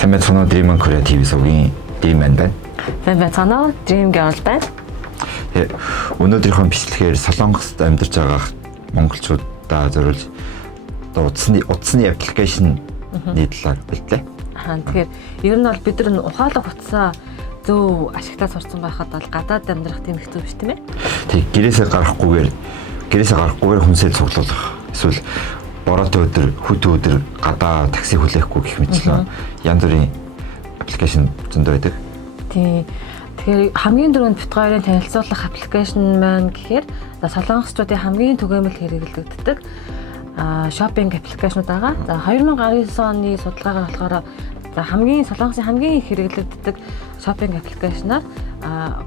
Сайн байцгаана уу Dream Korea TV сувгийн Dream Man байна. Сайн байцгаана уу Dream Girl байна. Тэгээ өнөөдрийнхөө бичлэгээр Солонгост амьдарч байгаа монголчуудаа зориулж утасны аппликейшн нийтлэлээр бэлтлээ. Тэгэхээр ер нь бол бид нар ухаалаг утсаа зөв ашиглаж сурсан байхад бол гадаад амьдрах тийм их зөв биш тийм ээ. Тэг гэрээсээ гарахгүйгээр хүнсээ цуглуулах эсвэл бороотой өдөр хөдөө өдөр гадаа такси хүлээхгүй гэх мэтлээ янз бүрийн аппликейшн зөндөө байдаг. Тийм. Тэгэхээр хамгийн дөрөнд бит хоёрын танилцуулах аппликейшн маань гэхээр солонгосчуудын хамгийн түгээмэл хэрэглэгддэг шопинг аппликейшнуд байгаа. За 2019 оны судалгаагаар болохоор Солонгосын хамгийн их хэрэглэгддэг шопинг аппликейшнаар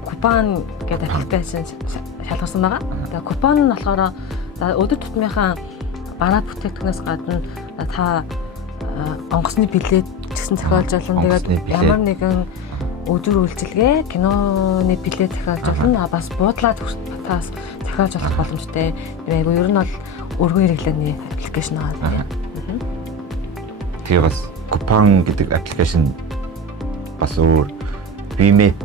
купон гэдэг аппликейшн шалгарсан байгаа. Тэгээ купон нь болохоор өдөр тутмынхаа бараад бүтээгдэхүүнээс гадна та онгоцны билет гэсэн зохиолж болно. Тэгээд ямар нэгэн өдөр үйлчилгээ, киноны билет зохиолж болно. Бас буудлаа тас зохиолж болох боломжтой. Айгу ер нь бол өргөн хэрэглээний аппликейшн байгаа. Тэгээ бас купон гэдэг аппликейшн бас өөр BMap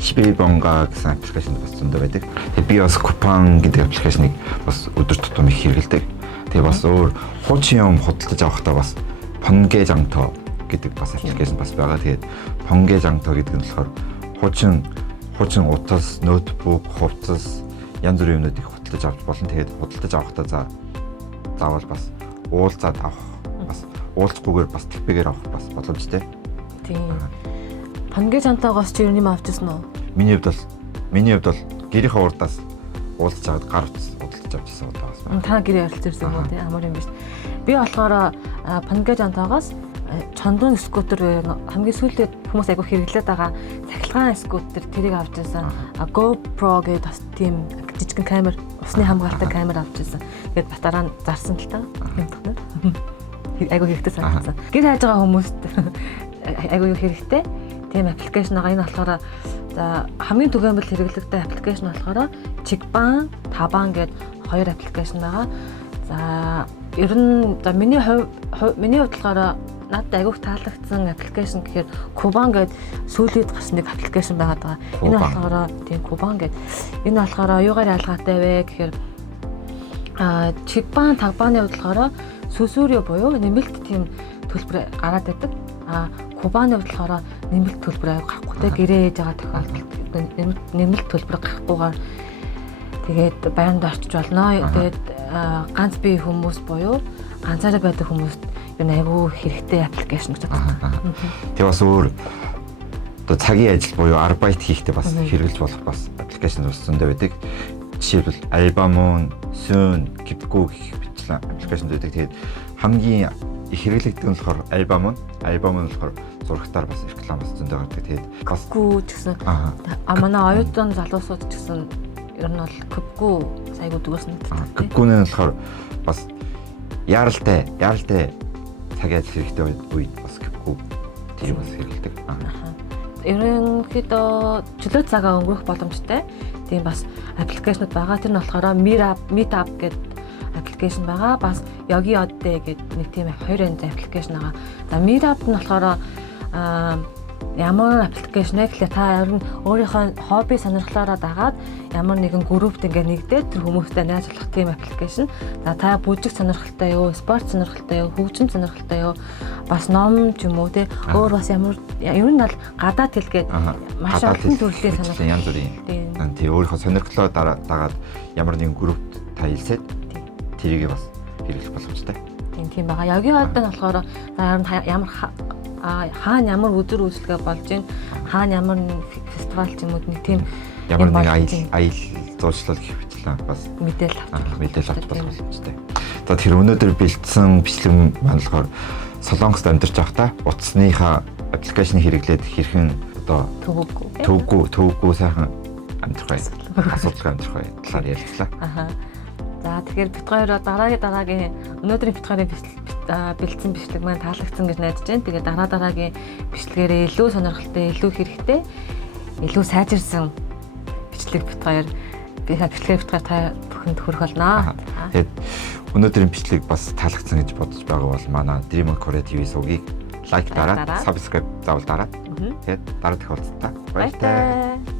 Шибибонга гэсэн аппликейшн бас зөндөө байдаг. Тэгээ би бас купон гэдэг аппликейшнийг бас өдөр тутам их хэрэглэдэг. Тэгээ бас өөр хуучин юм худалдаж авахдаа бас Понгэ Жанто гэдэг бас аппликейшн бас байгаа. Тэгээд Понгэ Жанто гэдэг нь болохоор хуучин утас, ноутбук, хувцас янз бүрийн юмнуудыг худалдаж авч болно. Тэгээд худалдаж авахдаа заавал бас уулзаад авах, бас уулзахгүйгээр бас тэпэгээр авах бас боломжтой. Тийм. Понгэ Жантогоос чи юу юм авчихсан уу? Миний хувьд бол гэрийнхээ урдаас уулзаж аваад гар утас худалдаж авчихсан удаа бас. Та гэрээ оролцсон юм уу тийм амар юм биш. Би болохоор Понгэ Жантогоос чондон скутер хамгийн сүүлд хүмүүс айгүй хэрэглээд байгаа цахилгаан скутер тэрийг авч ирсэн. GoPro гэдэг бас тийм жижигхэн камер, усны хамгаалалтай камер авч ирсэн. Тэгээд бас дараа нь зарсан л та. Айгүй хэрэгтэй санагдсан. Гэр хайж байгаа хүмүүст айгүй хэрэгтэй. Тийм аппликейшн байгаа. Энэ болохоор хамгийн түгээмэл хэрэглэгдэх аппликейшн болохоор Чигбан, Табан гэдэг хоёр аппликейшн байгаа. За ер нь миний хувьд болохоор надад айгүйх таалагдсан аппликейшн гэхээр Kuban гэдэг сүүлийн гарсан нэг аппликейшн байгаа. Энэ болохоор тийм Kuban гэдэг. Энэ болохоор юугаар ялгаатай вэ гэхээр Чигбан, Табаны хувьд болохоор сүсүүрээ буюу нэмэлт тийм төлбөр гараад байдаг. Кубаны хувьд болохоор нэмэлт төлбөр гарахгүй те гэрээ ээж байгаа тохиолдолд нэмэлт төлбөр гарахгүйгээр тэгээд байранд орчиж болно. Тэгээд ганц бие хүмүүс буюу ганцаараа байдаг хүмүүст энэ айгүй хэрэгтэй аппликейшн гэж боддог. Тэгээ бас өөр одоо цагийн ажил буюу арбайт хийхдээ бас хэрэглэж болох бас аппликейшн бас зөндөө байдаг. Жишээлбэл альбом, сөн, кипку гэх мэтлэн аппликейшн байдаг. Тэгээд хамгийн их хэрэглэгддэг нь болохоор альбом нь болохоор зурагтаар бас реклам бас зөндөө гардаг. Тэгээд бас гүү ч гэсэн манай оюутан залуусууд ч гэсэн ер нь бол кипку сайгүй дүгэрсэн гэдэг. Кипкуны болохоор бас яаралтай цагийн ажил хэрэгтэй үед бас кипку тийм бас хэрэглэдэг. Ерөнхийдөө чөлөө цагаа өнгөрөх боломжтой. Тийм бас аппликейшнуд байгаа. Тэр нь болохоор Meetup гэдэг аппликейшн байгаа. Бас Yogi Odde гэдэг нэг тийм хоёр янзын аппликейшн байгаа. За Meetup нь болохоор ямар аппликейшн вэ гэхлээр та ер нь өөрийнхөө хобби сонирхлоороо дагаад ямар нэгэн группт ингээ нэгдээд тэр хүмүүстэй найз болох тийм аппликейшн. За та бүжиг сонирхолтой юу, спорт сонирхолтой юу, хөгжим сонирхолтой юу, бас ном ч юм уу те өөр бас ямар ер нь бол гадаад хэлгээд маш олон төрлийн сонирхол янз бүрийн. Тийм өөрийнхөө сонирхлоо дагаад ямар нэгэн группт та хэлсээд тэрийг бас хэрэглэх боломжтой. Тийм байгаа. Yogi Odde нь болохоор ямар хаана ямар өдөр үйлчлэгээ болж байна, хаана ямар фестивал ч юм уу нэг тийм ямар нэг аял зуршлал гэх мэтлээ бас мэдээлэл авч болох боломжтой. За тэр өнөөдөр бэлдсэн бичлэг маань болохоор Солонгост амьдарч байхдаа утасныхаа аппликейшн хэрэглээд хэрхэн одоо төвөггүй сайхан амьдрах вэ? Асуудалгүй амьдрах вэ? Талаар ярилцлаа. За тэгэхээр бит хоёр дараагийн өнөөдрийн бит хоёрын бэлдсэн бичлэг маань таалагдсан гэж найдаж байна. Тэгээд дараагийн бичлэгээрээ илүү сонирхолтой, илүү хэрэгтэй, илүү сайжирсан бичлэг бит хоёр та бүхэнд хүрэх болно. Тэгээд өнөөдрийн бичлэг бас таалагдсан гэж бодож байгаа бол манай Dream Korea TV сувгийг лайк дараад, дараад. subscribe заавал дараад. Тэгээд дараа дахь уулзтаа. Баяртай.